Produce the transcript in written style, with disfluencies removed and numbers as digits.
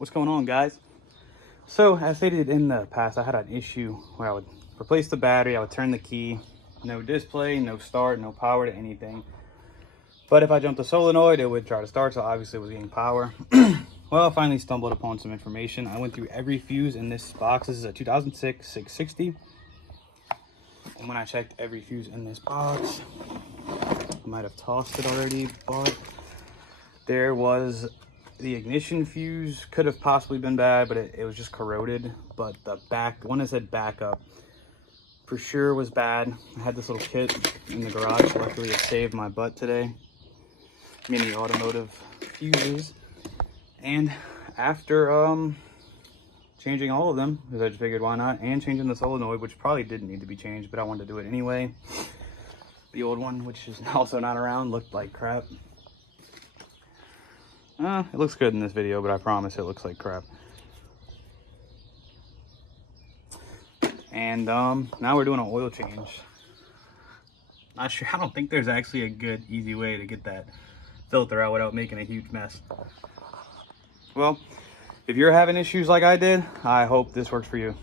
What's going on, guys? So as stated in the past, I had an issue where I would replace the battery, I would turn the key, no display, no start, no power to anything. But if I jumped the solenoid, it would try to start, so obviously it was getting power. Well, I finally stumbled upon some information. I went through every fuse in this box. This is a 2006 660. And when I checked every fuse in this box, I might have tossed it already, but there was the ignition fuse. Could have possibly been bad, but it was just corroded. But the one that said backup for sure was bad. I had this little kit in the garage. Luckily, it saved my butt today. Mini automotive fuses. And after changing all of them, because I just figured why not, and changing the solenoid, which probably didn't need to be changed, but I wanted to do it anyway. The old one, which is also not around, looked like crap. It looks good in this video, but I promise it looks like crap. And now we're doing an oil change. Not sure, I don't think there's actually a good, easy way to get that filter out without making a huge mess. Well, if you're having issues like I did, I hope this works for you.